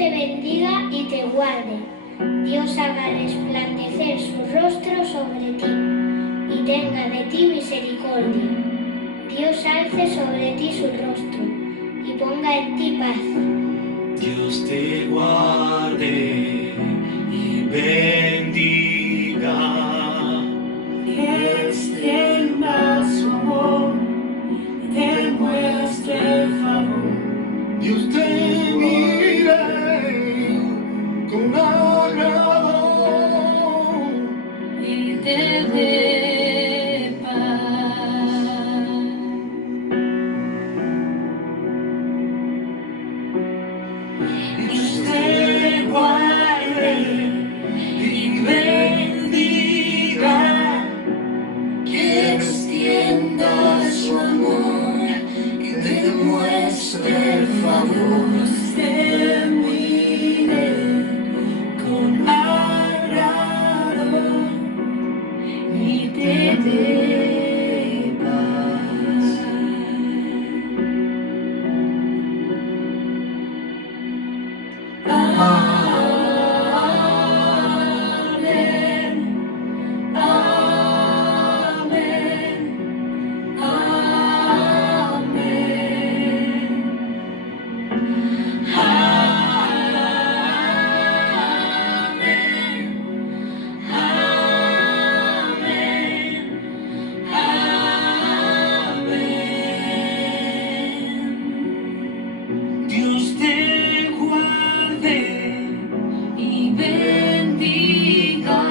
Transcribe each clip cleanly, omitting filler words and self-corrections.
te bendiga y te guarde. Dios haga resplandecer su rostro sobre ti y tenga de ti misericordia. Dios alce sobre ti su rostro y ponga en ti paz. Dios te guarde y bendiga. Extienda su amor, te muestre el favor. Dios te mire con agrado Y te dé paz. Dios te guarde y bendiga, que extienda su amor y te muestre el favor. Te mire con agrado y te dé paz. Amén, amén, amén. Dios te guarde y bendiga,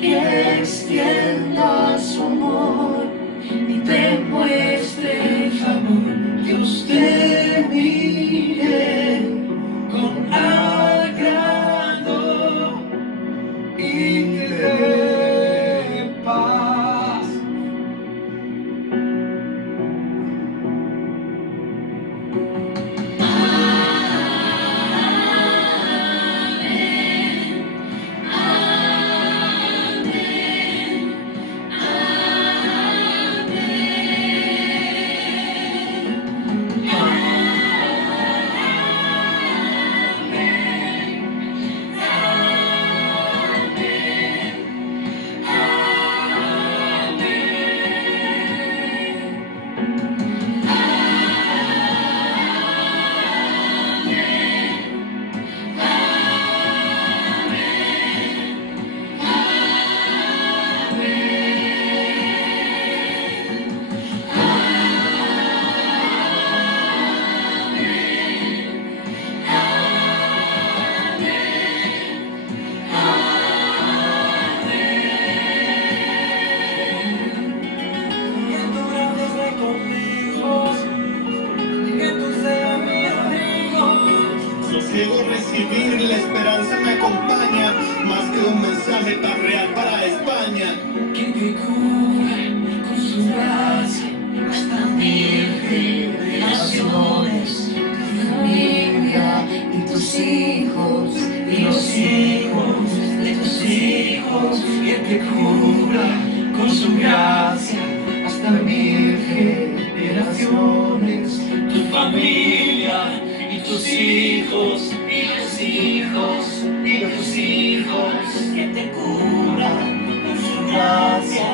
que extienda su amor y te muestre el favor. Dios te mire con agrado y te dé paz. Sosiego recibir, la esperanza me acompaña, más que un mensaje tan real para España. Que te cubra con su gracia hasta mil generaciones, tu familia y tus hijos y los hijos de tus hijos. Que te cubra con su gracia hasta mil generaciones, tu familia y tus hijos y los hijos y tus hijos. Que te cubra con su gracia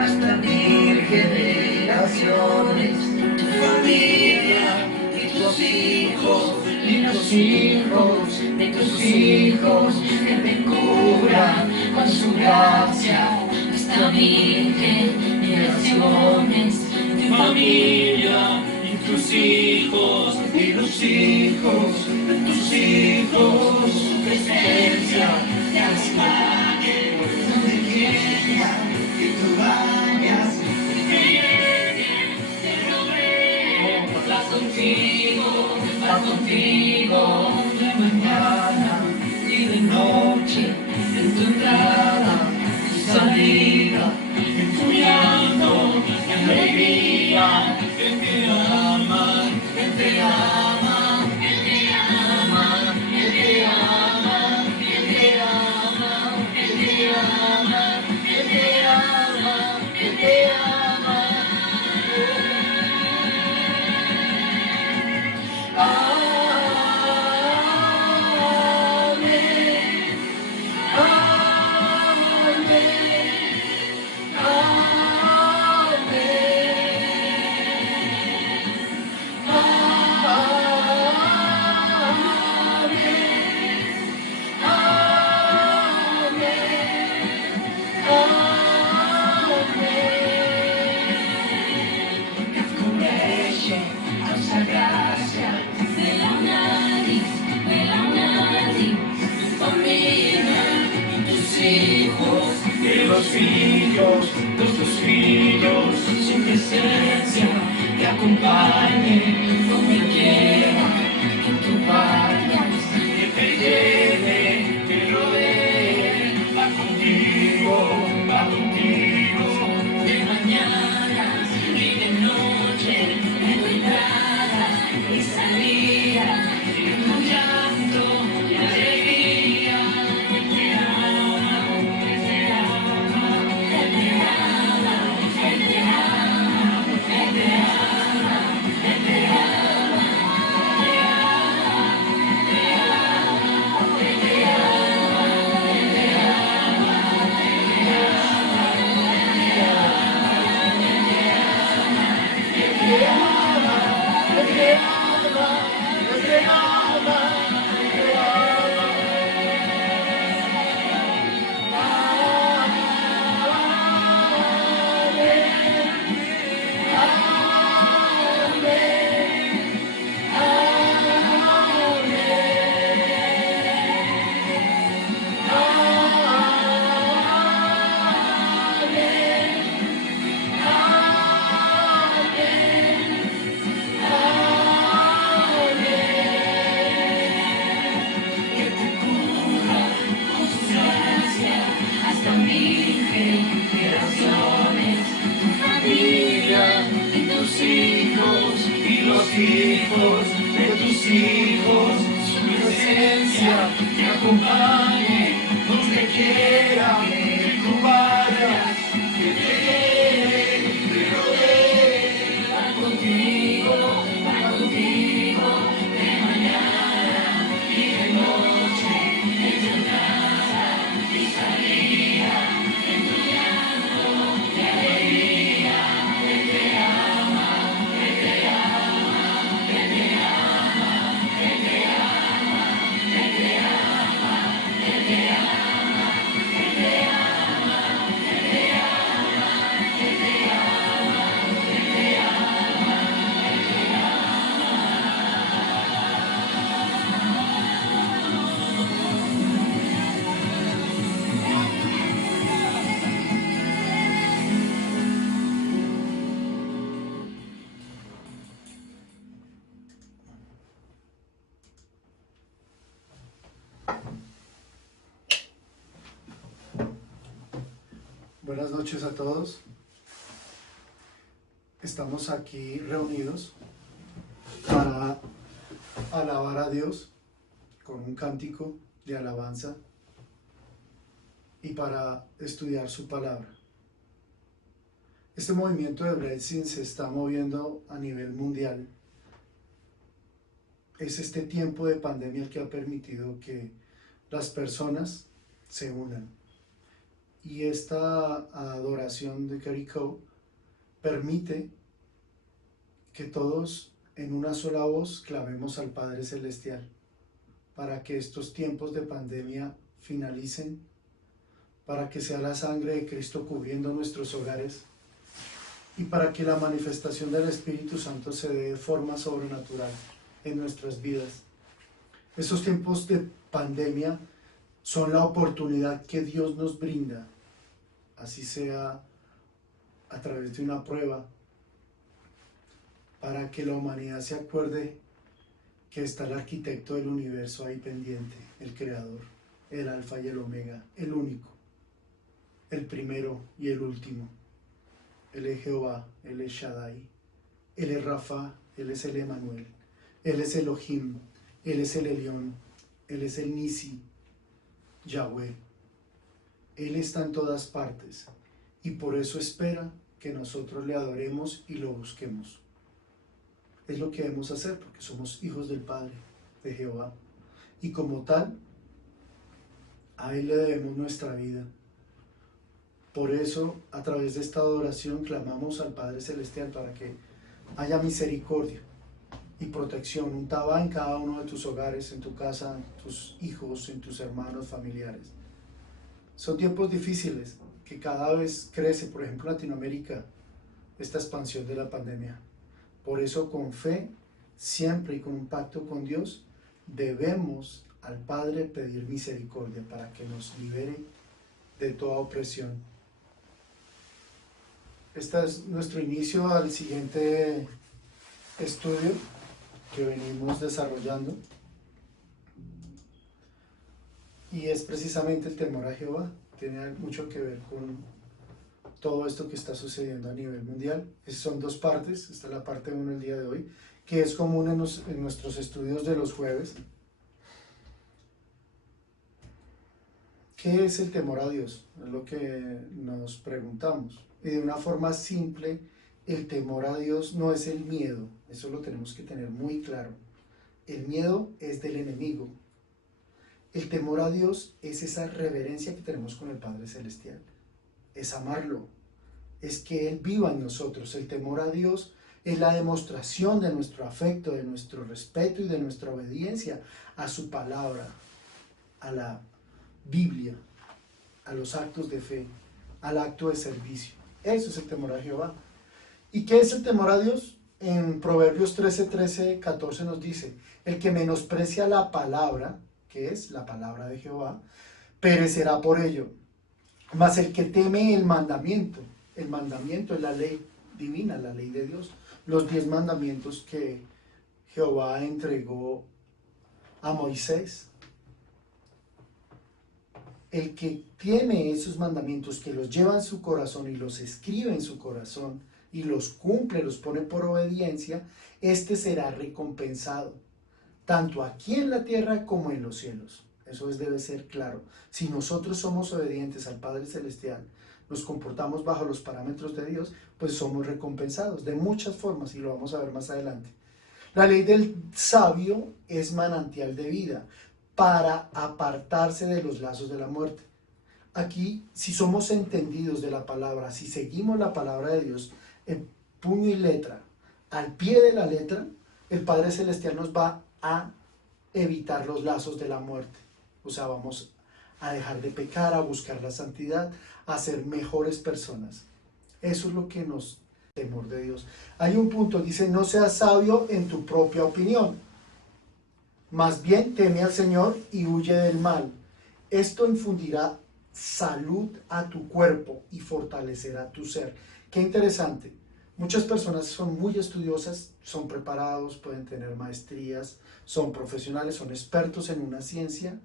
hasta mil generaciones, tu familia y tus hijos y los hijos de tus hijos. Que te cubra con su gracia hasta mil generaciones, tu familia y tus hijos y los hijos de tus hijos. Su presencia te acompañe donde quiera que tú vayas, que te llene, te rodee. Va contigo de mañana y de noche, en tu entrada y salida, en tu llanto y alegría. Él te ama, Él te ama, Él te ama, Él te ama, Él te ama, Él te ama, Él te ama, Él te ama. Ah. los hijos de tus hijos, su presencia te acompañe donde quiera que tú vayas, que te lleve, te rodee, va contigo, de mañana y de noche, en tu entrada y salida, en tu llanto y alegría. Él te ama, Él te ama, Él te ama, Él te ama, Él te ama, Él te ama, Él te ama, Él te hijos de tus hijos, su presencia te acompañe donde quiera que tú vayas, que te lleve, te rodee, va contigo, de mañana y de noche, en tu entrada y salida, en tu llanto y alegría. Él te ama, Él te ama, Él te ama, Él te ama, Él te ama, Él te ama, Él te ama, Él te ama, Él te ama, Él te ama, Él te Buenas noches a todos. Estamos aquí reunidos para alabar a Dios con un cántico de alabanza y para estudiar su palabra. Este movimiento de Blessing se está moviendo a nivel mundial. Es este tiempo de pandemia el que ha permitido que las personas se unan. Y esta adoración de Jericho permite que todos en una sola voz clamemos al Padre Celestial para que estos tiempos de pandemia finalicen, para que sea la sangre de Cristo cubriendo nuestros hogares y para que la manifestación del Espíritu Santo se dé de forma sobrenatural en nuestras vidas. Estos tiempos de pandemia son la oportunidad que Dios nos brinda, así sea a través de una prueba, para que la humanidad se acuerde que está el arquitecto del universo ahí pendiente, el creador, el alfa y el omega, el único, el primero y el último. Él es Jehová, Él es Shaddai, Él es Rafa, Él es el Emanuel, Él es Elohim, Él es el Elión, Él es el Nisi, Yahweh. Él está en todas partes y por eso espera que nosotros le adoremos y lo busquemos. Es lo que debemos hacer porque somos hijos del Padre, de Jehová, y como tal, a Él le debemos nuestra vida. Por eso, a través de esta adoración, clamamos al Padre Celestial para que haya misericordia y protección, un tabá en cada uno de tus hogares, en tu casa, en tus hijos, en tus hermanos, familiares. Son tiempos difíciles que cada vez crece, por ejemplo, en Latinoamérica, esta expansión de la pandemia. Por eso, con fe, siempre y con un pacto con Dios, debemos al Padre pedir misericordia para que nos libere de toda opresión Este es nuestro inicio al siguiente estudio que venimos desarrollando. Y es precisamente el temor a Jehová. Tiene mucho que ver con todo esto que está sucediendo a nivel mundial. Son dos partes. Esta es la parte 1 el día de hoy, que es común en nuestros estudios de los jueves. ¿Qué es el temor a Dios? Es lo que nos preguntamos. Y de una forma simple, el temor a Dios no es el miedo. Eso lo tenemos que tener muy claro. El miedo es del enemigo. El temor a Dios es esa reverencia que tenemos con el Padre Celestial. Es amarlo. Es que Él viva en nosotros. El temor a Dios es la demostración de nuestro afecto, de nuestro respeto y de nuestra obediencia a su palabra, a la Biblia, a los actos de fe, al acto de servicio. Eso es el temor a Jehová. ¿Y qué es el temor a Dios? En Proverbios 13, 14 nos dice: el que menosprecia la palabra, que es la palabra de Jehová, perecerá por ello. Mas el que teme el mandamiento es la ley divina, la ley de Dios, los 10 mandamientos que Jehová entregó a Moisés. El que tiene esos mandamientos, que los lleva en su corazón y los escribe en su corazón y los cumple, los pone por obediencia, este será recompensado, tanto aquí en la tierra como en los cielos. Eso debe ser claro. Si nosotros somos obedientes al Padre Celestial, nos comportamos bajo los parámetros de Dios, pues somos recompensados de muchas formas, y lo vamos a ver más adelante. La ley del sabio es manantial de vida, para apartarse de los lazos de la muerte. Aquí, si somos entendidos de la palabra, si seguimos la palabra de Dios en puño y letra, al pie de la letra, el Padre Celestial nos va a evitar los lazos de la muerte. O sea, vamos a dejar de pecar, a buscar la santidad, a ser mejores personas. Eso es lo que nos temor de Dios. Hay un punto, dice: no seas sabio en tu propia opinión. Más bien teme al Señor y huye del mal. Esto infundirá salud a tu cuerpo y fortalecerá tu ser. Qué interesante. Muchas personas son muy estudiosas, son preparados, pueden tener maestrías, son profesionales, son expertos en una ciencia,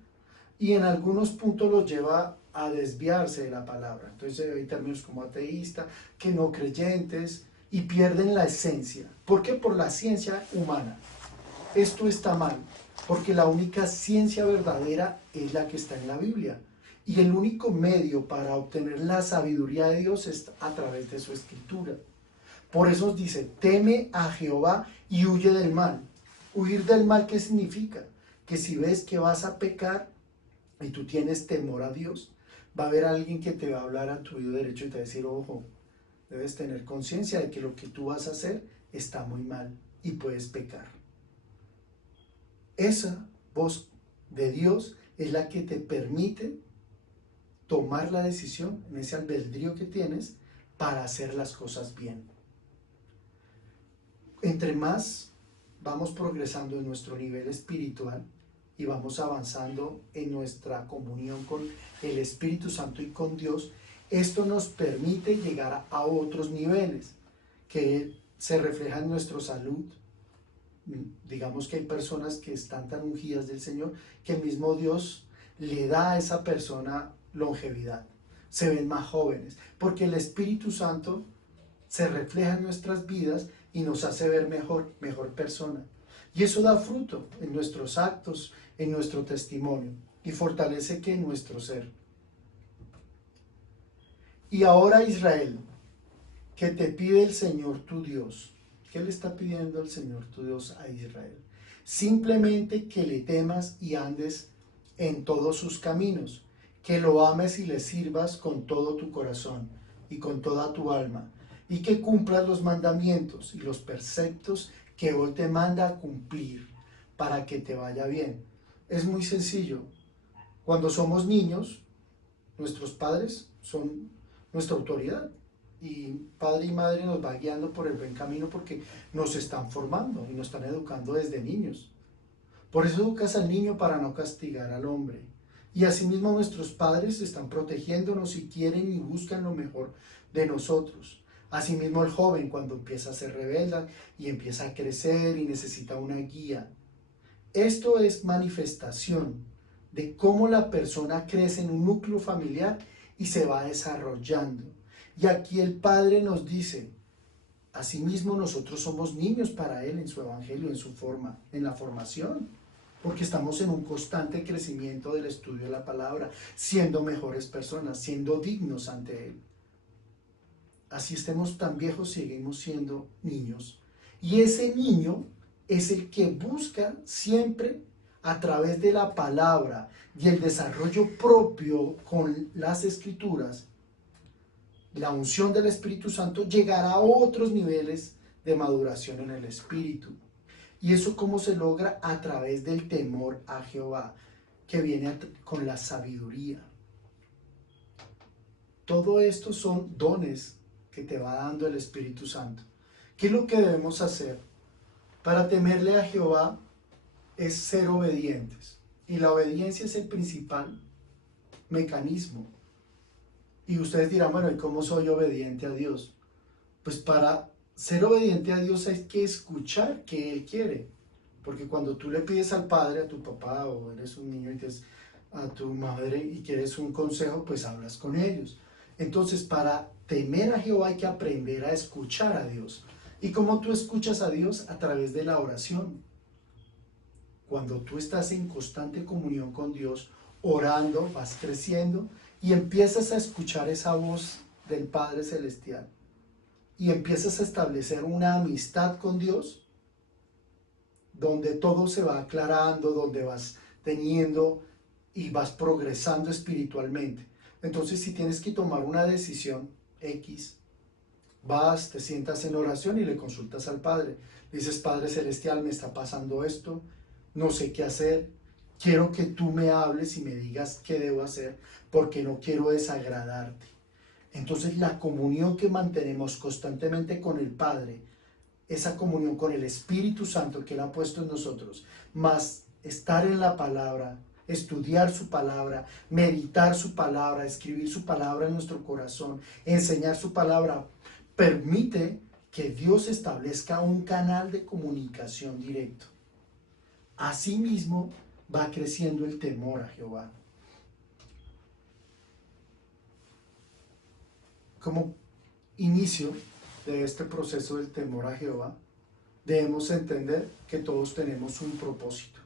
y en algunos puntos los lleva a desviarse de la palabra. Entonces hay términos como ateísta, que no creyentes, y pierden la esencia. ¿Por qué? Por la ciencia humana. Esto está mal, porque la única ciencia verdadera es la que está en la Biblia. Y el único medio para obtener la sabiduría de Dios es a través de su escritura. Por eso nos dice: teme a Jehová y huye del mal. Huir del mal, ¿qué significa? Que si ves que vas a pecar y tú tienes temor a Dios, va a haber alguien que te va a hablar a tu oído derecho y te va a decir: ojo, debes tener conciencia de que lo que tú vas a hacer está muy mal y puedes pecar. Esa voz de Dios es la que te permite tomar la decisión en ese albedrío que tienes para hacer las cosas bien. Entre más vamos progresando en nuestro nivel espiritual y vamos avanzando en nuestra comunión con el Espíritu Santo y con Dios, esto nos permite llegar a otros niveles que se reflejan en nuestra salud. Digamos que hay personas que están tan ungidas del Señor que el mismo Dios le da a esa persona longevidad. Se ven más jóvenes porque el Espíritu Santo se refleja en nuestras vidas y nos hace ver mejor persona. Y eso da fruto en nuestros actos, en nuestro testimonio, y fortalece que nuestro ser. Y ahora, Israel, que te pide el Señor tu Dios. ¿Qué le está pidiendo el Señor tu Dios a Israel? Simplemente que le temas y andes en todos sus caminos, que lo ames y le sirvas con todo tu corazón y con toda tu alma, y que cumplas los mandamientos y los preceptos que hoy te manda a cumplir para que te vaya bien. Es muy sencillo. Cuando somos niños, nuestros padres son nuestra autoridad. Y padre y madre nos va guiando por el buen camino porque nos están formando y nos están educando desde niños. Por eso educas al niño para no castigar al hombre. Y asimismo nuestros padres están protegiéndonos y quieren y buscan lo mejor de nosotros. Asimismo el joven cuando empieza a ser rebelde y empieza a crecer y necesita una guía. Esto es manifestación de cómo la persona crece en un núcleo familiar y se va desarrollando. Y aquí el Padre nos dice, asimismo nosotros somos niños para Él en su evangelio, en su forma, en la formación, porque estamos en un constante crecimiento del estudio de la palabra, siendo mejores personas, siendo dignos ante Él. Así estemos tan viejos, seguimos siendo niños. Y ese niño es el que busca siempre a través de la palabra y el desarrollo propio con las escrituras, la unción del Espíritu Santo, llegar a otros niveles de maduración en el Espíritu. ¿Y eso cómo se logra? A través del temor a Jehová, que viene con la sabiduría. Todo esto son dones que te va dando el Espíritu Santo. ¿Qué es lo que debemos hacer? Para temerle a Jehová es ser obedientes. Y la obediencia es el principal mecanismo. Y ustedes dirán, bueno, ¿y cómo soy obediente a Dios? Pues para ser obediente a Dios hay que escuchar que Él quiere. Porque cuando tú le pides al Padre, a tu papá, o eres un niño y tienes a tu madre y quieres un consejo, pues hablas con ellos. Entonces, para temer a Jehová hay que aprender a escuchar a Dios. ¿Y cómo tú escuchas a Dios? A través de la oración. Cuando tú estás en constante comunión con Dios, orando, vas creciendo y empiezas a escuchar esa voz del Padre Celestial y empiezas a establecer una amistad con Dios, donde todo se va aclarando, donde vas teniendo y vas progresando espiritualmente. Entonces, si tienes que tomar una decisión X, vas, te sientas en oración y le consultas al Padre. Dices, Padre Celestial, me está pasando esto, no sé qué hacer, quiero que tú me hables y me digas qué debo hacer, porque no quiero desagradarte. Entonces, la comunión que mantenemos constantemente con el Padre, esa comunión con el Espíritu Santo que Él ha puesto en nosotros, más estar en la palabra, estudiar su palabra, meditar su palabra, escribir su palabra en nuestro corazón, enseñar su palabra, permite que Dios establezca un canal de comunicación directo. Asimismo, va creciendo el temor a Jehová. Como inicio de este proceso del temor a Jehová, debemos entender que todos tenemos un propósito.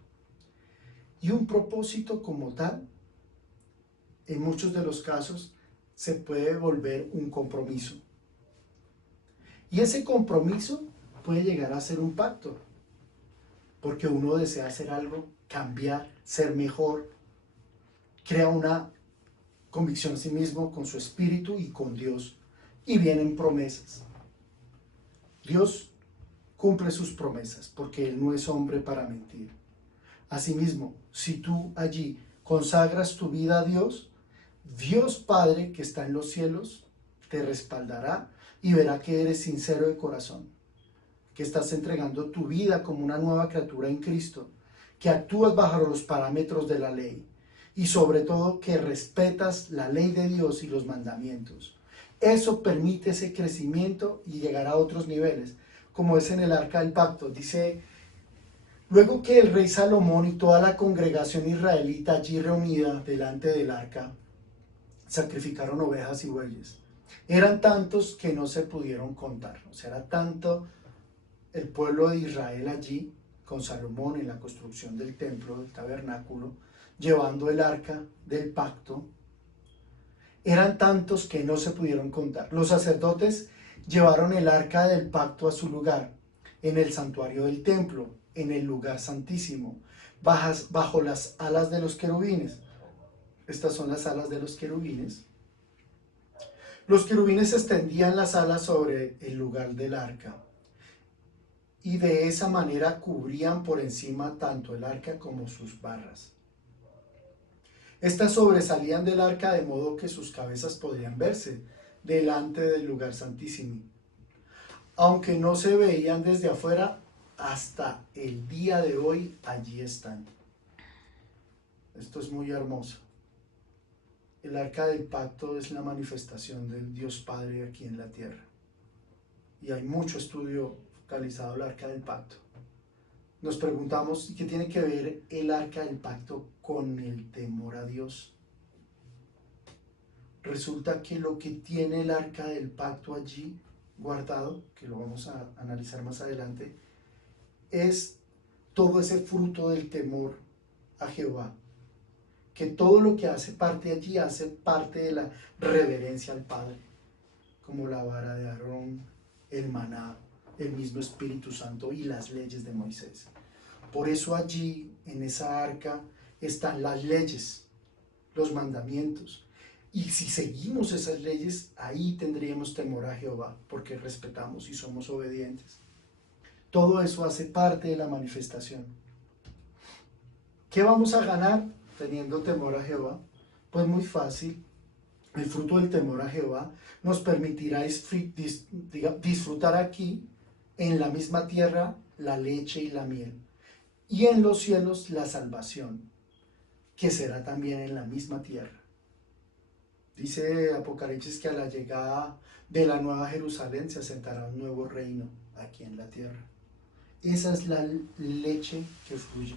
Y un propósito como tal, en muchos de los casos, se puede volver un compromiso. Y ese compromiso puede llegar a ser un pacto, porque uno desea hacer algo, cambiar, ser mejor, crea una convicción a sí mismo con su espíritu y con Dios, y vienen promesas. Dios cumple sus promesas, porque Él no es hombre para mentir. Asimismo, si tú allí consagras tu vida a Dios, Dios Padre que está en los cielos te respaldará y verá que eres sincero de corazón, que estás entregando tu vida como una nueva criatura en Cristo, que actúas bajo los parámetros de la ley y sobre todo que respetas la ley de Dios y los mandamientos. Eso permite ese crecimiento y llegar a otros niveles, como es en el Arca del Pacto. Dice, luego que el rey Salomón y toda la congregación israelita allí reunida delante del arca, sacrificaron ovejas y bueyes. Eran tantos que no se pudieron contar. O sea, era tanto el pueblo de Israel allí, con Salomón en la construcción del templo, del tabernáculo, llevando el arca del pacto. Eran tantos que no se pudieron contar. Los sacerdotes llevaron el arca del pacto a su lugar, en el santuario del templo, en el lugar santísimo, bajo las alas de los querubines. Estas son las alas de los querubines. Los querubines extendían las alas sobre el lugar del arca y de esa manera cubrían por encima tanto el arca como sus barras. Estas sobresalían del arca de modo que sus cabezas podían verse delante del lugar santísimo. Aunque no se veían desde afuera, hasta el día de hoy allí están. Esto es muy hermoso. El arca del pacto es la manifestación del Dios Padre aquí en la tierra. y hay mucho estudio focalizado al Arca del Pacto. Nos preguntamos, ¿qué tiene que ver el Arca del Pacto con el temor a Dios? Resulta que lo que tiene el Arca del Pacto allí guardado, que lo vamos a analizar más adelante, es todo ese fruto del temor a Jehová, que todo lo que hace parte allí hace parte de la reverencia al Padre, como la vara de Aarón, el maná, el mismo Espíritu Santo y las leyes de Moisés. Por eso allí, en esa arca, están las leyes, los mandamientos. Y si seguimos esas leyes, ahí tendríamos temor a Jehová, porque respetamos y somos obedientes. Todo eso hace parte de la manifestación. ¿Qué vamos a ganar teniendo temor a Jehová? Pues muy fácil. El fruto del temor a Jehová nos permitirá disfrutar aquí, en la misma tierra, la leche y la miel, y en los cielos la salvación, que será también en la misma tierra. Dice Apocalipsis que a la llegada de la Nueva Jerusalén se asentará un nuevo reino aquí en la tierra. Esa es la leche que fluye,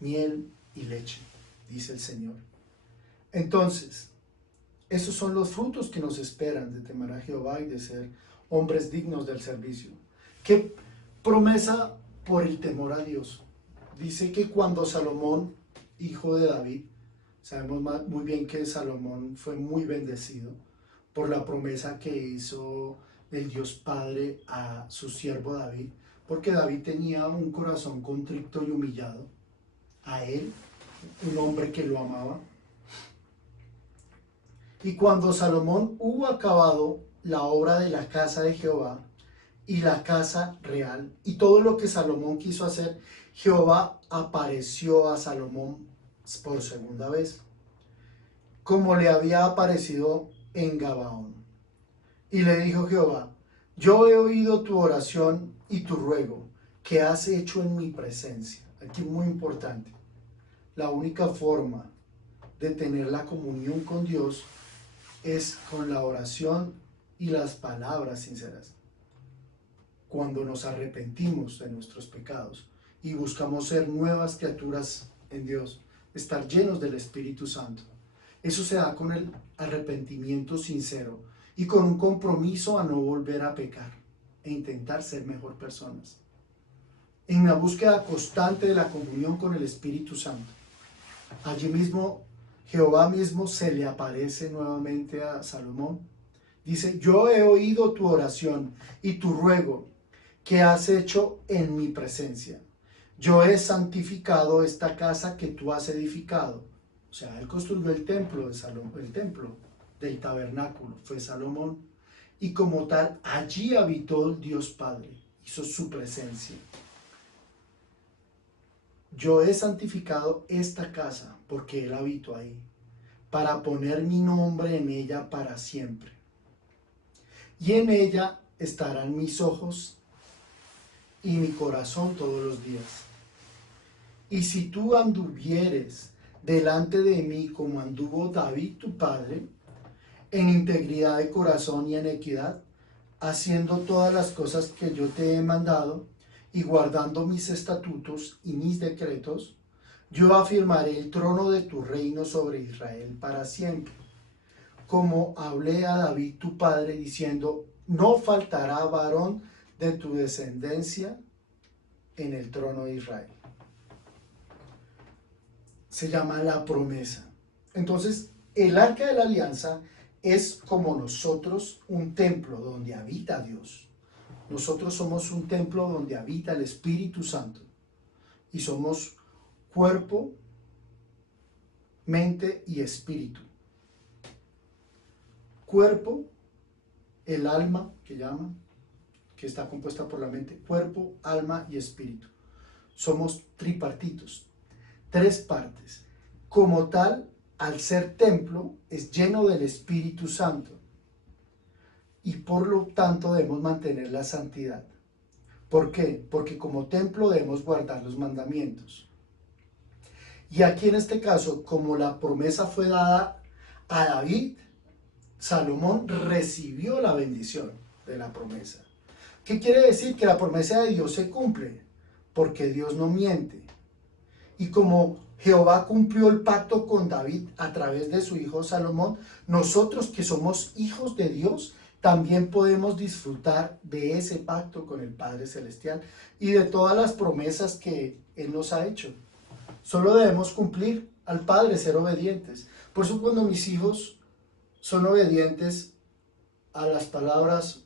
miel y leche, dice el Señor. Entonces, esos son los frutos que nos esperan de temer a Jehová y de ser hombres dignos del servicio. ¿Qué promesa por el temor a Dios? Dice que cuando Salomón, hijo de David, sabemos muy bien que Salomón fue muy bendecido por la promesa que hizo el Dios Padre a su siervo David, porque David tenía un corazón contrito y humillado a él, un hombre que lo amaba. Y cuando Salomón hubo acabado la obra de la casa de Jehová y la casa real y todo lo que Salomón quiso hacer, Jehová apareció a Salomón por segunda vez, como le había aparecido en Gabaón. Y le dijo Jehová: yo he oído tu oración y tu ruego que has hecho en mi presencia. Aquí muy importante, la única forma de tener la comunión con Dios es con la oración y las palabras sinceras. Cuando nos arrepentimos de nuestros pecados y buscamos ser nuevas criaturas en Dios, estar llenos del Espíritu Santo. Eso se da con el arrepentimiento sincero y con un compromiso a no volver a pecar e intentar ser mejor personas. En la búsqueda constante de la comunión con el Espíritu Santo. Allí mismo, Jehová mismo se le aparece nuevamente a Salomón. Dice: yo he oído tu oración y tu ruego que has hecho en mi presencia. Yo he santificado esta casa que tú has edificado. O sea, él construyó el templo de Salomón, el templo del tabernáculo fue Salomón, y como tal allí habitó el Dios Padre, hizo su presencia. Yo he santificado esta casa porque él habitó ahí, para poner mi nombre en ella para siempre. Y en ella estarán mis ojos y mi corazón todos los días. Y si tú anduvieres delante de mí como anduvo David tu padre, en integridad de corazón y en equidad, haciendo todas las cosas que yo te he mandado y guardando mis estatutos y mis decretos, yo afirmaré el trono de tu reino sobre Israel para siempre. Como hablé a David tu padre, diciendo: no faltará varón de tu descendencia en el trono de Israel. Se llama la promesa. Entonces, el arca de la alianza es como nosotros, un templo donde habita Dios. Nosotros somos un templo donde habita el Espíritu Santo. Y somos cuerpo, mente y espíritu. Cuerpo, el alma que llaman, que está compuesta por la mente, cuerpo, alma y espíritu. Somos tripartitos, tres partes. Como tal, al ser templo, es lleno del Espíritu Santo. Y por lo tanto debemos mantener la santidad. ¿Por qué? Porque como templo debemos guardar los mandamientos. Y aquí en este caso, como la promesa fue dada a David, Salomón recibió la bendición. de la promesa. ¿Qué quiere decir? Que la promesa de Dios se cumple, porque Dios no miente. Y como Jehová cumplió el pacto con David a través de su hijo Salomón, nosotros que somos hijos de Dios, también podemos disfrutar de ese pacto con el Padre Celestial y de todas las promesas que Él nos ha hecho. Solo debemos cumplir al Padre, ser obedientes. Por eso cuando mis hijos son obedientes a las palabras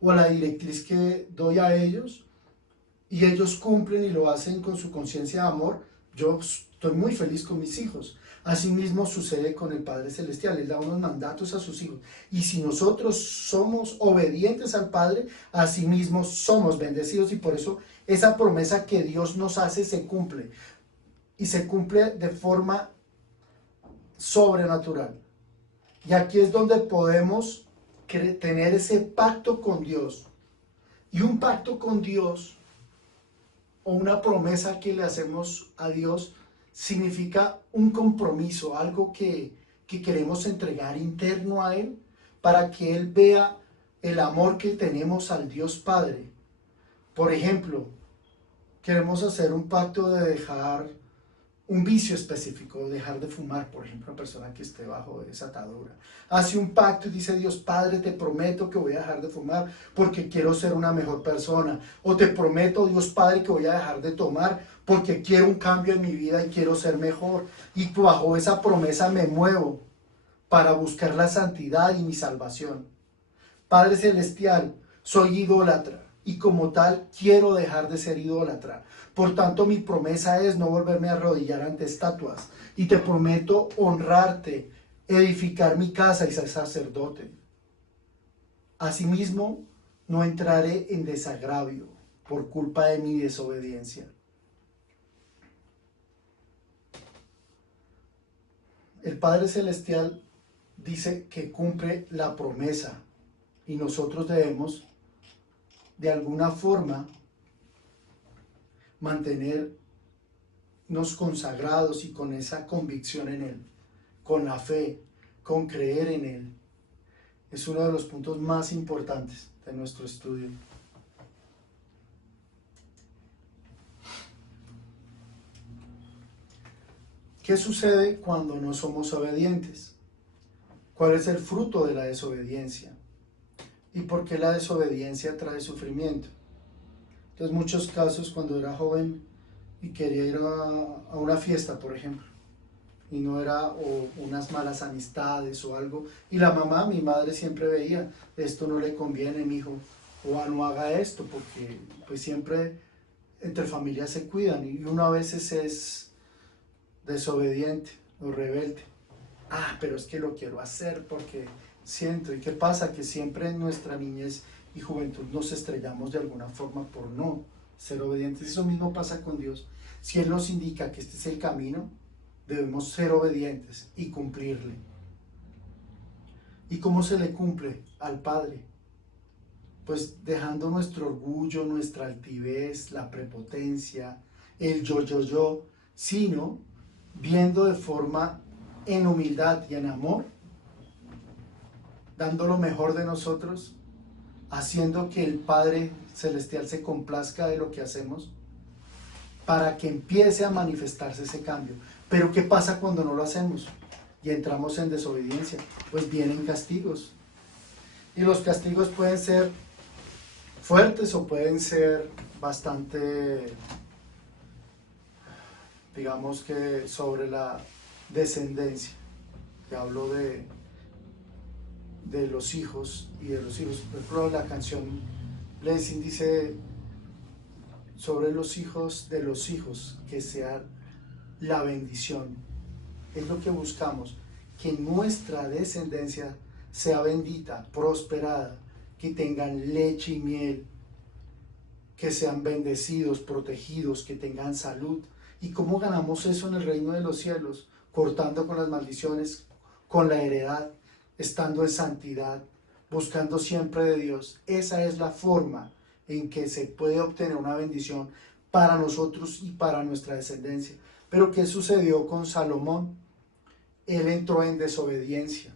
o a la directriz que doy a ellos, y ellos cumplen y lo hacen con su conciencia de amor, yo estoy muy feliz con mis hijos. Asimismo sucede con el Padre Celestial, Él da unos mandatos a sus hijos. Y si nosotros somos obedientes al Padre, asimismo somos bendecidos, y por eso esa promesa que Dios nos hace se cumple. Y se cumple de forma sobrenatural. Y aquí es donde podemos tener ese pacto con Dios. Y un pacto con Dios, o una promesa que le hacemos a Dios, significa un compromiso, algo que queremos entregar interno a Él, para que Él vea el amor que tenemos al Dios Padre. Por ejemplo, queremos hacer un pacto de dejar un vicio específico, dejar de fumar, por ejemplo, una persona que esté bajo esa atadura. Hace un pacto y dice: Dios Padre, te prometo que voy a dejar de fumar porque quiero ser una mejor persona. O te prometo, Dios Padre, que voy a dejar de tomar porque quiero un cambio en mi vida y quiero ser mejor. Y bajo esa promesa me muevo para buscar la santidad y mi salvación. Padre Celestial, soy idólatra y como tal quiero dejar de ser idólatra. Por tanto, mi promesa es no volverme a arrodillar ante estatuas, y te prometo honrarte, edificar mi casa y ser sacerdote. Asimismo, no entraré en desagravio por culpa de mi desobediencia. El Padre Celestial dice que cumple la promesa, y nosotros debemos, de alguna forma, mantenernos consagrados y con esa convicción en Él, con la fe, con creer en Él. Es uno de los puntos más importantes de nuestro estudio. ¿Qué sucede cuando no somos obedientes? ¿Cuál es el fruto de la desobediencia? ¿Y por qué la desobediencia trae sufrimiento? Entonces, muchos casos, cuando era joven y quería ir a una fiesta, por ejemplo, y no era o unas malas amistades o algo, y la mamá, mi madre, siempre veía: esto no le conviene, mi hijo, o no haga esto, porque pues siempre entre familias se cuidan, y uno a veces es desobediente o rebelde. Pero es que lo quiero hacer porque siento. ¿Y qué pasa? Que siempre en nuestra niñez y juventud nos estrellamos de alguna forma por no ser obedientes. Eso mismo pasa con Dios. Si Él nos indica que este es el camino, debemos ser obedientes y cumplirle. ¿Y cómo se le cumple al Padre? Pues dejando nuestro orgullo, nuestra altivez, la prepotencia, el yo, sino viendo de forma en humildad y en amor, dando lo mejor de nosotros, haciendo que el Padre Celestial se complazca de lo que hacemos, para que empiece a manifestarse ese cambio. Pero ¿qué pasa cuando no lo hacemos y entramos en desobediencia? Pues vienen castigos, y los castigos pueden ser fuertes o pueden ser bastante, digamos que sobre la descendencia. Te hablo de los hijos y de los hijos. Por ejemplo, la canción Blessing dice sobre los hijos de los hijos, que sea la bendición. Es lo que buscamos, que nuestra descendencia sea bendita, prosperada, que tengan leche y miel, que sean bendecidos, protegidos, que tengan salud. ¿Y cómo ganamos eso en el reino de los cielos? Cortando con las maldiciones, con la heredad, estando en santidad, buscando siempre de Dios. Esa es la forma en que se puede obtener una bendición para nosotros y para nuestra descendencia. Pero ¿qué sucedió con Salomón? Él entró en desobediencia.